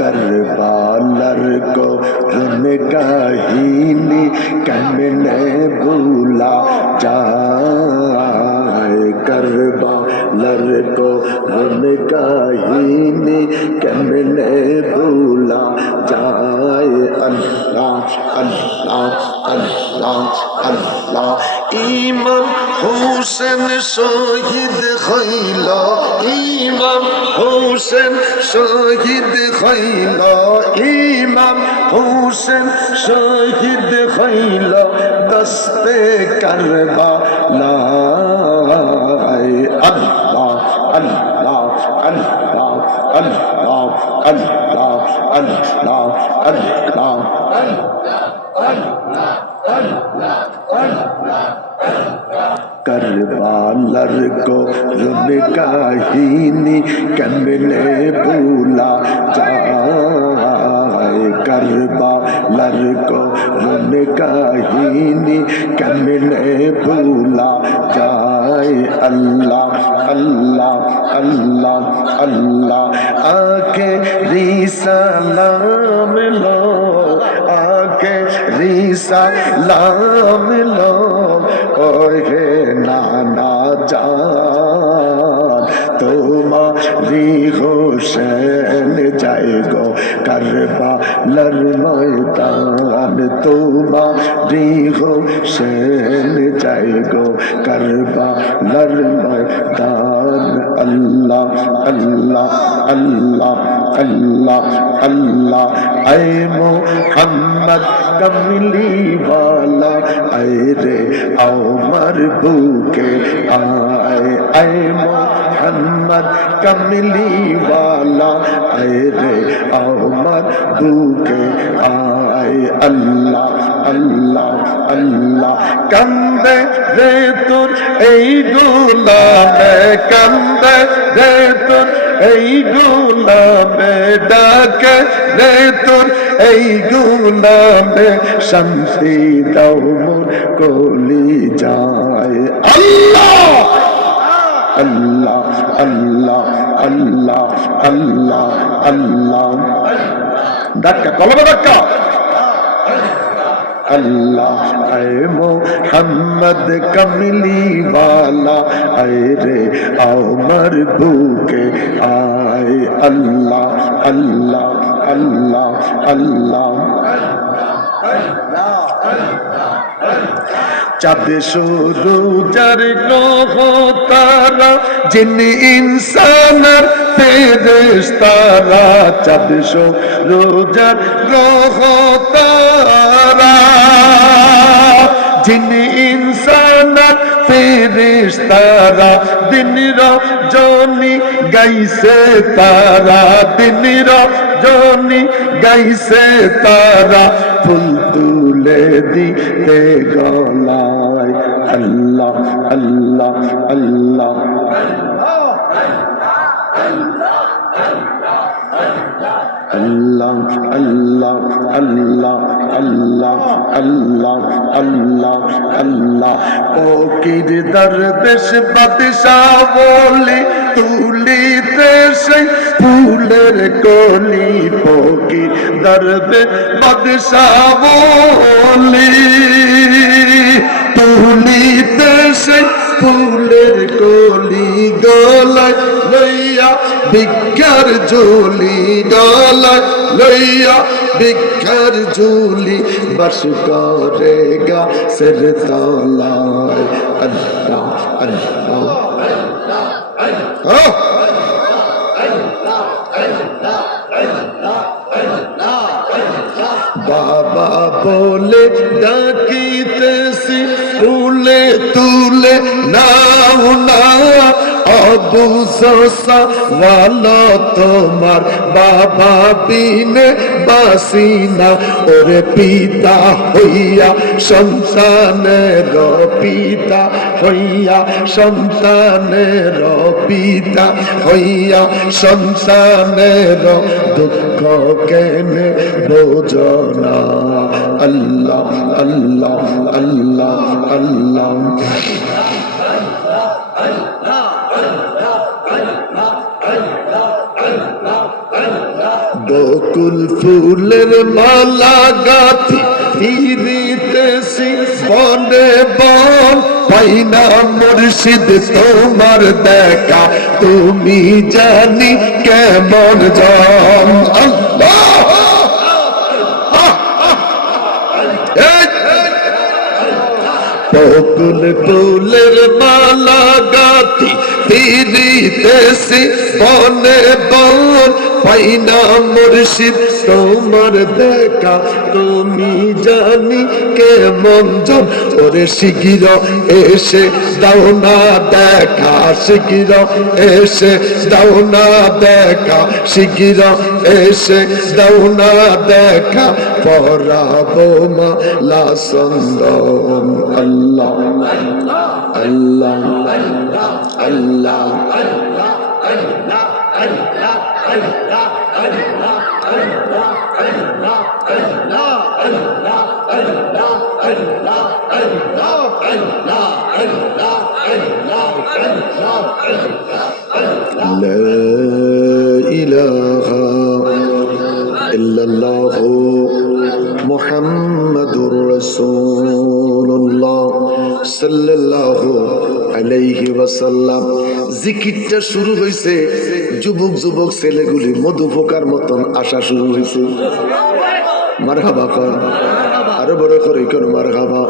करबालर को रन काहिनी कमने भूला जाए करबालर को रन काहिनी कमने भूला जाए अल्लाह अल्लाह अल्लाह अल्लाह इमाम हुसैन शहीद खैला इमाम हुसैन शहीद खैला इमाम हुसैन शहीद खैला दस्ते करबला अल्लाह अल्लाह अल्लाह अल्लाह अल्लाह अल्लाह अल्लाह करबालर को रन काहिनी कमने भूला जाए करबालर को रन काहिनी कमने भूला जाए अल्लाह अल्लाह अल्लाह अल्लाह आके रिसलाम लो आके रिसलाम लो ओहे नाना जान तुम्हारी हुसैन जाएगो करबालर मैदान तुम्हारी हुसैन जाएगो करबालर मैदान अल्लाह अल्लाह अल्लाह अल्लाह अल्लाह ऐ मोहम्मद कमली वाला ऐ रे उमर भूखे आए ऐ मोहम्मद कमली वाला ऐ रे उमर भूखे आए अल्लाह अल्लाह अल्लाह कंदे रे तुर ऐ गुलामे कंदे रे तुर এই গুলামে ডাকে রে তোর এই গুলামে শান্তি দাও মোর কলি যায় আল্লাহ আল্লাহ আল্লাহ আল্লাহ আল্লাহ আল্লাহ ধাক্কা কলমে ধাক্কা अल्लाह ऐ मोहम्मद कमली वाला ऐ रे उमर भूखे आए अल्लाह अल्लाह अल्लाह अल्लाह चाँद शुरू जर ग्रह तारा जिन इंसान फेरेश्तारा चाँद शुरू जर ग्रह तारा जिन इंसान फेरेश्तारा दिन रजनी गाइसे तारा दिन रजनी गाइसे तारा फुल तुले दिते गलाय अल्लाह अल्लाह अल्लाह अल्लाह अल्लाह अल्लाह अल्लाह अल्लाह अल्लाह अल्लाह ओ किरदार देश बादशाह बोली तुलिते से फूलेर कली फकीर दरदे बादशाह बोली तुलिते से फूलेर कली गलाय लइया भिक्षार झोली गलाय लइया भिक्षार झोली बस करेगा सिर तलाय अल्लाह अल्लाह बाबा बोले डाकितेसी तुले तुले नाउ ना अबू सोसा वाला तुम्हार बाबा बिने बासिना ओरे पिता होइया सन्तानेर पिता होइया सन्तानेर पिता होइया सन्तानेर दुख केने बोझना अल्लाह अल्लाह अल्लाह अल्लाह বকুল ফুলের মালা গাথি ফিরিতেছি বনে বন পাই না মুর্শিদ তোমার দেখা তুমি জানি কেমন জন আল্লাহ বকুল ফুলের মালা গাথি ফিরিতেছি বনে বন পাই না মুর্শিদ তোমার দেখা তুমি জানি কেমন জন ওরে শিগির এসে দাও না দেখা শিগির এসে দাও না দেখা শিগির এসে দাও না দেখা পরাবো মালা চন্দন আল্লাহ আল্লাহ আল্লাহ لا إله إلا الله محمد رسول الله صلى الله عليه وسلم জিকিরটা শুরু হয়েছে যুবক যুবক ছেলেগুলি মধু পোকার মতন আসা শুরু হয়েছে মারহাবা কর আরো বড় করে কোন মারহাবা